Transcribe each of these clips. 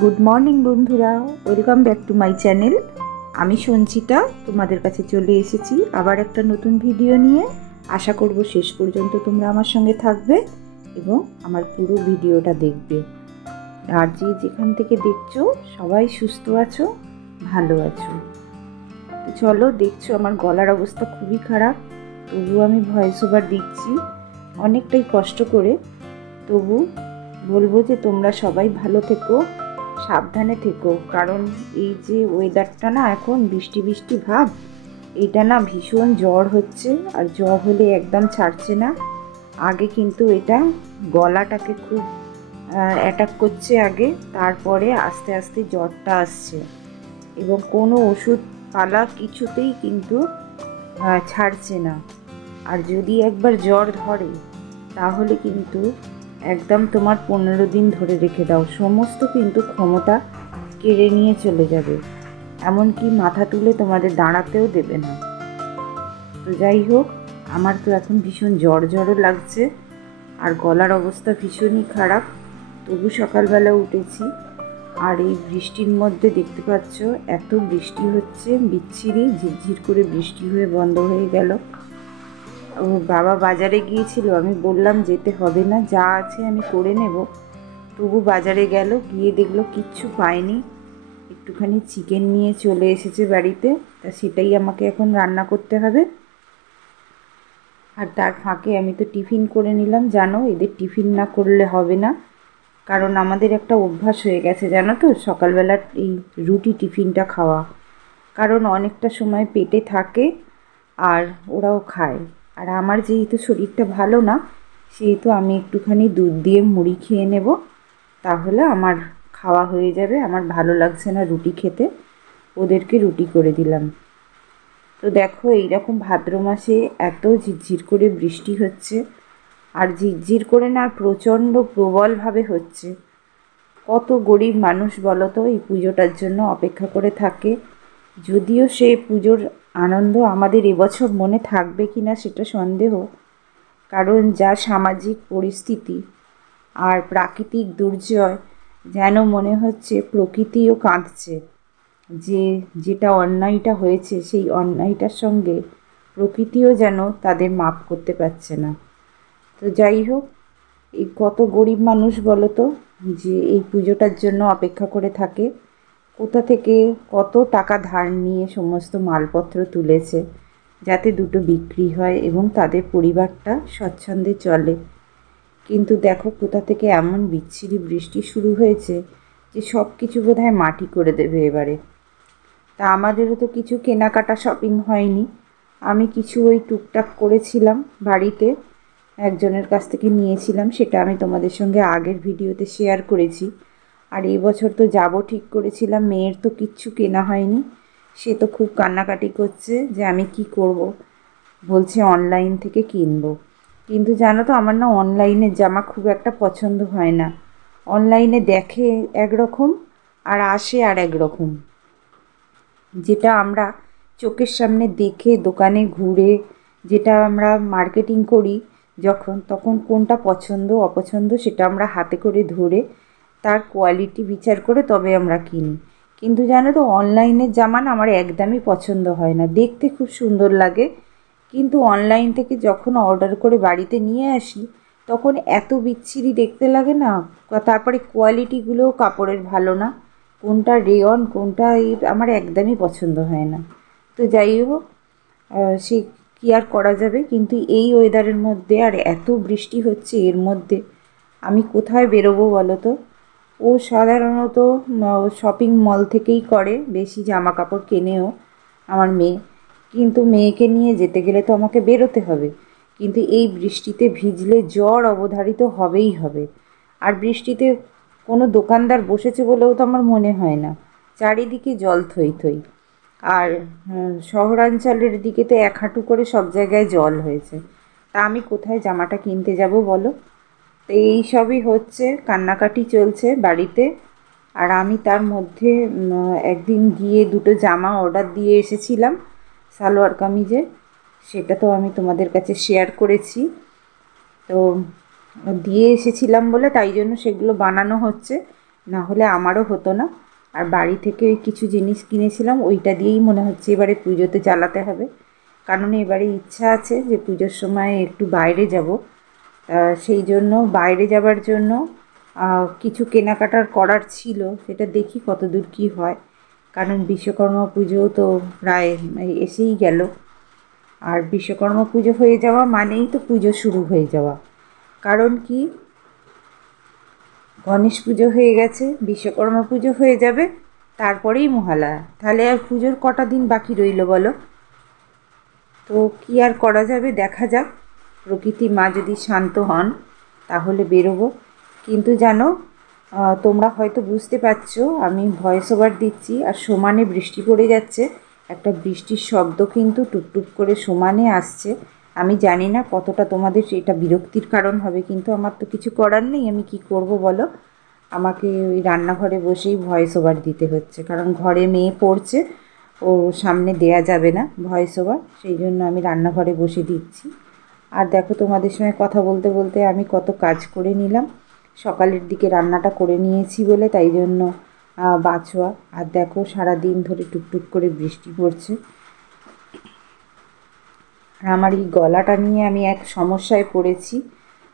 Good morning বন্ধুরা, welcome back to my channel. আমি সঞ্চিতা তোমাদের কাছে চলে এসেছি আবার একটা নতুন ভিডিও নিয়ে। আশা করব শেষ পর্যন্ত তোমরা আমার সঙ্গে থাকবে এবং আমার পুরো ভিডিওটা দেখবে। আর যে যেখান থেকে দেখছো সবাই সুস্থ আছো, ভালো আছো। তো চলো, দেখছো আমার গলার অবস্থা খুবই খারাপ, তবু আমি ভয়েস ওভার দিচ্ছি অনেকটাই কষ্ট করে। তবু বলবো যে তোমরা সবাই ভালো থেকো, সাবধানে থেকো, কারণ এই যে ওয়েদারটা না এখন বৃষ্টি বৃষ্টি ভাব, এটা না ভীষণ জ্বর হচ্ছে, আর জ্বর হলে একদম ছাড়ছে না। আগে কিন্তু এটা গলাটাকে খুব অ্যাটাক করছে আগে, তারপরে আস্তে আস্তে জ্বরটা আসছে এবং কোনো ওষুধ পালা কিছুতেই কিন্তু ছাড়ছে না। আর যদি একবার জ্বর ধরে তাহলে কিন্তু একদম তোমার 15 দিন ধরে রেখে দাও, সমস্ত কিন্তু ক্ষমতা কেড়ে নিয়ে চলে যাবে, এমনকি মাথা তুলে তোমাদের দাঁড়াতেও দেবে না। তো যাই হোক, আমার তো এখন ভীষণ জ্বর জ্বরও লাগছে আর গলার অবস্থা ভীষণই খারাপ। তবু সকালবেলা উঠেছি, আর এই বৃষ্টির মধ্যে দেখতে পাচ্ছ এত বৃষ্টি হচ্ছে, বিচ্ছিরি ঝিরঝির করে বৃষ্টি হয়ে বন্ধ হয়ে গেল। ও বাবা বাজারে গিয়েছিল, আমি বললাম যেতে হবে না, যা আছে আমি করে নেব। তবু বাজারে গেল, গিয়ে দেখলো কিচ্ছু পায়নি, একটুখানি চিকেন নিয়ে চলে এসেছে বাড়িতে, তা সেটাই আমাকে এখন রান্না করতে হবে। আর তার ফাঁকে আমি তো টিফিন করে নিলাম, জানো এদের টিফিন না করলে হবে না, কারণ আমাদের একটা অভ্যাস হয়ে গেছে জানো তো, সকালবেলা এই রুটি টিফিনটা খাওয়া, কারণ অনেকটা সময় পেটে থাকে আর ওরাও খায়। আর আমার যেহেতু শরীরটা ভালো না, সেহেতু আমি একটুখানি দুধ দিয়ে মুড়ি খেয়ে নেব, তাহলে আমার খাওয়া হয়ে যাবে। আমার ভালো লাগছে না রুটি খেতে, ওদেরকে রুটি করে দিলাম। তো দেখো, এইরকম ভাদ্র মাসে এত ঝিরঝির করে বৃষ্টি হচ্ছে, আর ঝিরঝির করে না প্রচণ্ড প্রবলভাবে হচ্ছে। কত গরিব মানুষ বলো তো এই পুজোটার জন্য অপেক্ষা করে থাকে। যদিও সে পুজোর আনন্দ আমাদের এবছর মনে থাকবে কি না সেটা সন্দেহ, কারণ যা সামাজিক পরিস্থিতি আর প্রাকৃতিক দুর্জয়, যেন মনে হচ্ছে প্রকৃতিও কাঁদছে, যে যেটা অন্যায়টা হয়েছে সেই অন্যায়টার সঙ্গে প্রকৃতিও যেন তাদের মাপ করতে পারছে না। তো যাই হোক, এই কত গরিব মানুষ বলো তো যে এই পুজোটার জন্য অপেক্ষা করে থাকে, কোথা থেকে কত টাকা ধার নিয়ে সমস্ত মালপত্র তুলেছে যাতে দুটো বিক্রি হয় এবং তাদের পরিবারটা স্বচ্ছন্দে চলে। কিন্তু দেখো কোথা থেকে এমন বিচ্ছিরি বৃষ্টি শুরু হয়েছে যে সব কিছু বোধহয় মাটি করে দেবে এবারে। তা আমাদেরও তো কিছু কেনাকাটা শপিং হয়নি, আমি কিছু ওই টুকটাক করেছিলাম বাড়িতে, একজনের কাছ থেকে নিয়েছিলাম, সেটা আমি তোমাদের সঙ্গে আগের ভিডিওতে শেয়ার করেছি। আর এই বছর তো যাব ঠিক করেছিলাম, মেয়ের তো কিচ্ছু কেনা হয়নি, সে তো খুব কান্নাকাটি করছে যে আমি কি করব, বলছে অনলাইন থেকে কিনবো। কিন্তু জানো তো আমার না অনলাইনের জামা খুব একটা পছন্দ হয় না, অনলাইনে দেখে একরকম আর আসে আর একরকম। যেটা আমরা চোখের সামনে দেখে দোকানে ঘুরে, যেটা আমরা মার্কেটিং করি যখন, তখন কোনটা পছন্দ অপছন্দ সেটা আমরা হাতে করে ধরে তার কোয়ালিটি বিচার করে তবে আমরা কিনি। কিন্তু জানো তো অনলাইনের জামা না আমার একদমই পছন্দ হয় না, দেখতে খুব সুন্দর লাগে, কিন্তু অনলাইন থেকে যখন অর্ডার করে বাড়িতে নিয়ে আসি তখন এত বিচ্ছিরি দেখতে লাগে না, তারপরে কোয়ালিটিগুলোও কাপড়ের ভালো না, কোনটা রেয়ন কোনটা আমার একদমই পছন্দ হয় না। তো যাই হোক, সে কী আর করা যাবে, কিন্তু এই ওয়েদারের মধ্যে আর এত বৃষ্টি হচ্ছে এর মধ্যে আমি কোথায় বেরোবো বলো তো। ও সাধারণত শপিং মল থেকেই করে, বেশি জামা কাপড় কেনেও আমার মেয়ে, কিন্তু মেয়েকে নিয়ে যেতে গেলে তো আমাকে বেরোতে হবে, কিন্তু এই বৃষ্টিতে ভিজলে জ্বর অবধারিত হবেই হবে। আর বৃষ্টিতে কোনো দোকানদার বসেছে বলেও তো আমার মনে হয় না, চারিদিকে জল থই থই। আর শহরাঞ্চলের দিকে তো এক হাঁটু করে সব জায়গায় জল হয়েছে, তা আমি কোথায় জামাটা কিনতে যাব বলো। তো এই সবই হচ্ছে, কান্নাকাটি চলছে বাড়িতে। আর আমি তার মধ্যে একদিন গিয়ে দুটো জামা অর্ডার দিয়ে এসেছিলাম সালোয়ার কামিজের, সেটা তো আমি তোমাদের কাছে শেয়ার করেছি। তো দিয়ে এসেছিলাম বলে তাই জন্য সেগুলো বানানো হচ্ছে, না হলে আমারও হতো না। আর বাড়ি থেকে ওই কিছু জিনিস কিনেছিলাম, ওইটা দিয়েই মনে হচ্ছে এবারে পুজোতে জ্বালাতে হবে। কারণ এবারে ইচ্ছা আছে যে পুজোর সময় একটু বাইরে যাব। সেই জন্য বাইরে যাবার জন্য কিছু কেনাকাটার করার ছিল, সেটা দেখি কতদূর কী হয়। কারণ বিশ্বকর্মা পুজোও তো প্রায় এসেই গেল। আর বিশ্বকর্মা পুজো হয়ে যাওয়া মানেই তো পুজো শুরু হয়ে যাওয়া। কারণ কি, গণেশ পুজো হয়ে গেছে, বিশ্বকর্মা পুজো হয়ে যাবে, তারপরেই মহালয়া। তাহলে আর পুজোর কটা দিন বাকি রইল বলো? তো কী আর করা যাবে, দেখা যাক। প্রকৃতি মা যদি শান্ত হন তাহলে বেরোবো। কিন্তু জানো, তোমরা হয়তো বুঝতে পারছো আমি ভয়েস ওভার দিচ্ছি আর সমানে বৃষ্টি পড়ে যাচ্ছে। একটা বৃষ্টির শব্দ কিন্তু টুকটুক করে সমানে আসছে। আমি জানি না কতটা তোমাদের এটা বিরক্তির কারণ হবে, কিন্তু আমার তো কিছু করার নেই। আমি কি করব বলো? আমাকে ওই রান্নাঘরে বসেই ভয়েস ওভার দিতে হচ্ছে, কারণ ঘরে মেয়ে পড়ছে, ও সামনে দেয়া যাবে না ভয়েস ওভার, সেই জন্য আমি রান্নাঘরে বসে দিচ্ছি। আর দেখো, তোমাদের সঙ্গে কথা বলতে বলতে আমি কত কাজ করে নিলাম। সকালের দিকে রান্নাটা করে নিয়েছি বলে তাই জন্য বাঁচোয়া। আর দেখো, সারাদিন ধরে টুকটুক করে বৃষ্টি পড়ছে। আর আমার এই গলাটা নিয়ে আমি এক সমস্যায় পড়েছি,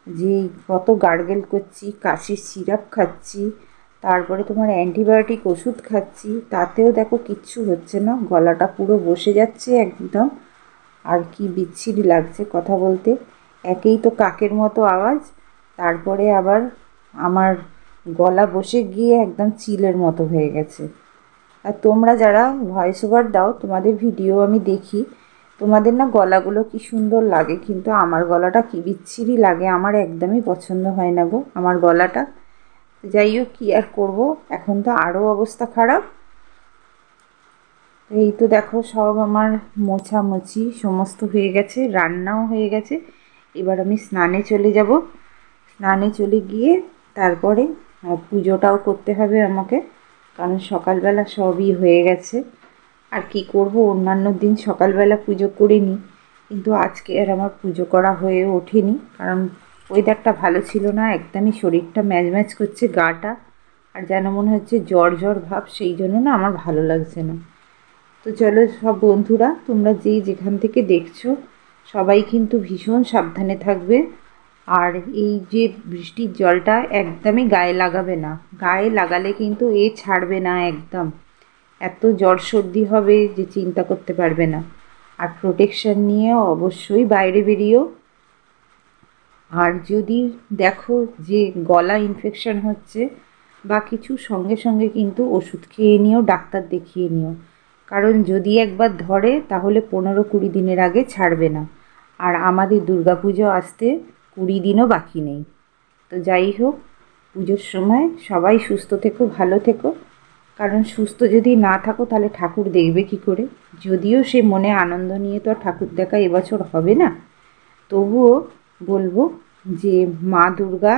যে কত গার্গেল করছি, কাশির সিরাপ খাচ্ছি, তারপরে তোমার অ্যান্টিবায়োটিক ওষুধ খাচ্ছি, তাতেও দেখো কিচ্ছু হচ্ছে না, গলাটা পুরো বসে যাচ্ছে একদম। আর কি বিচ্ছিরি লাগছে কথা বলতে। একেই তো কাকের মতো আওয়াজ, তারপরে আবার আমার গলা বসে গিয়ে একদম চিলের মতো হয়ে গেছে। আর তোমরা যারা ভয়েস ওভার দাও, তোমাদের ভিডিও আমি দেখি, তোমাদের না গলাগুলো কি সুন্দর লাগে, কিন্তু আমার গলাটা কি বিচ্ছিরি লাগে, আমার একদমই পছন্দ হয় না গো আমার গলাটা। যাই হোক, কী আর করবো, এখন তো আরও অবস্থা খারাপ। এই তো দেখো, সব আমার মোছামুছি সমস্ত হয়ে গেছে, রান্নাও হয়ে গেছে। এবার আমি স্নানে চলে যাব। স্নানে চলে গিয়ে তারপরে পুজোটাও করতে হবে আমাকে, কারণ সকালবেলা সবই হয়ে গেছে। আর কি করব, অন্যান্য দিন সকালবেলা পুজো করে নিই, কিন্তু আজকে আর আমার পুজো করা হয়ে ওঠেনি, কারণ ওয়েদারটা ভালো ছিল না, একদমই শরীরটা ম্যাজম্যাজ করছে গাটা, আর যেন মনে হচ্ছে জ্বর জ্বর ভাব, সেই জন্য না আমার ভালো লাগছে না। তো চলো সব বন্ধুরা, তোমরা যেই যেখান থেকে দেখছো সবাই কিন্তু ভীষণ সাবধানে থাকবে। আর এই যে বৃষ্টির জলটা একদমই গায়ে লাগাবে না, গায়ে লাগালে কিন্তু ছাড়বে না একদম। এত জ্বর সর্দি হবে যে চিন্তা করতে পারবে না। আর প্রোটেকশন নিয়ে অবশ্যই বাইরে বেরিও। আর যদি দেখো যে গলা ইনফেকশন হচ্ছে বা কিছু, সঙ্গে সঙ্গে কিন্তু ওষুধ খেয়ে নিও, ডাক্তার দেখিয়ে নিও। কারণ যদি একবার ধরে তাহলে 15-20 দিনের আগে ছাড়বে না। আর আমাদের দুর্গাপুজো আসতে 20 দিনও বাকি নেই। তো যাই হোক, পুজোর সময় সবাই সুস্থ থেকো, ভালো থেকো। কারণ সুস্থ যদি না থাকো তাহলে ঠাকুর দেখবে কী করে? যদিও সে মনে আনন্দ নিয়ে তো ঠাকুর দেখা এবছর হবে না, তবুও বলবো যে মা দুর্গা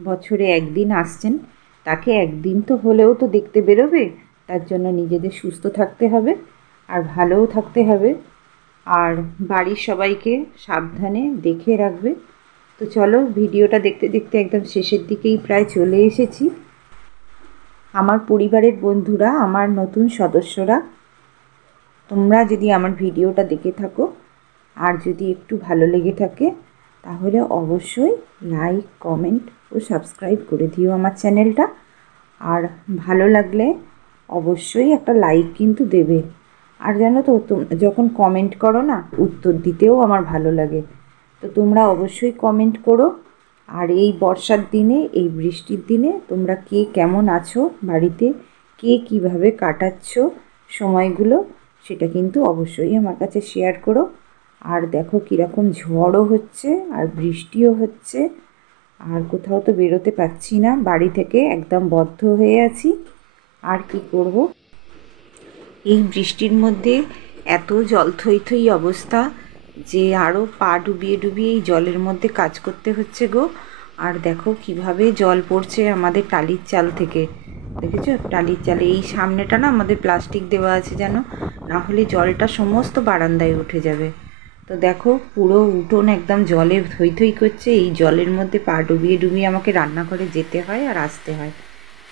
বছরে একদিন আসছেন, তাকে একদিন তো হলেও তো দেখতে বেরোবে। তার জন্য নিজেদের সুস্থ থাকতে হবে আর ভালোও থাকতে হবে, আর বাড়ির সবাইকে সাবধানে দেখে রাখবে। তো চলো, ভিডিওটা দেখতে দেখতে একদম শেষের দিকেই প্রায় চলে এসেছি। আমার পরিবারের বন্ধুরা, আমার নতুন সদস্যরা, তোমরা যদি আমার ভিডিওটা দেখে থাকো আর যদি একটু ভালো লেগে থাকে, তাহলে অবশ্যই লাইক, কমেন্ট ও সাবস্ক্রাইব করে দিও আমার চ্যানেলটা। আর ভালো লাগলে অবশ্যই একটা লাইক কিন্তু দেবে। আর জানো তো, যখন কমেন্ট করো না, উত্তর দিতেও আমার ভালো লাগে। তো তোমরা অবশ্যই কমেন্ট করো। আর এই বর্ষার দিনে, এই বৃষ্টির দিনে তোমরা কে কেমন আছো বাড়িতে, কে কীভাবে কাটাচ্ছ সময়গুলো, সেটা কিন্তু অবশ্যই আমার কাছে শেয়ার করো। আর দেখো কীরকম ঝড়ও হচ্ছে আর বৃষ্টিও হচ্ছে, আর কোথাও তো বেরোতে পারছি না, বাড়ি থেকে একদম বদ্ধ হয়ে আছি। আর কি করব, এই বৃষ্টির মধ্যে এত জল থই থই অবস্থা যে আরও পা ডুবিয়ে ডুবিয়ে এই জলের মধ্যে কাজ করতে হচ্ছে গো। আর দেখো কিভাবে জল পড়ছে আমাদের টালির চাল থেকে, দেখেছো টালির চালে এই সামনেটা না আমাদের প্লাস্টিক দেওয়া আছে যেন, না হলে জলটা সমস্ত বারান্দায় উঠে যাবে। তো দেখো পুরো উঠোন একদম জলে থই থই করছে, এই জলের মধ্যে পা ডুবিয়ে ডুবিয়ে আমাকে রান্নাঘরে যেতে হয় আর আসতে হয়।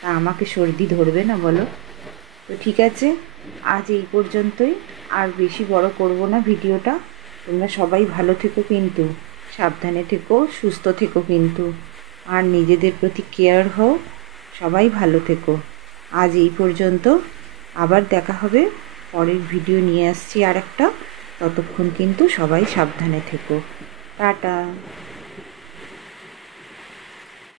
তা আমাকে সর্দি ধরবে না বলো? তো ঠিক আছে, আজ এই পর্যন্তই, আর বেশি বড় করব না ভিডিওটা। তোমরা সবাই ভালো থেকো, কিন্তু সাবধানে থেকো, সুস্থ থেকো কিন্তু, আর নিজেদের প্রতি কেয়ার হও। সবাই ভালো থেকো। আজ এই পর্যন্ত, আবার দেখা হবে, পরের ভিডিও নিয়ে আসছি আর একটা। ততক্ষণ কিন্তু সবাই সাবধানে থেকো। টাটা।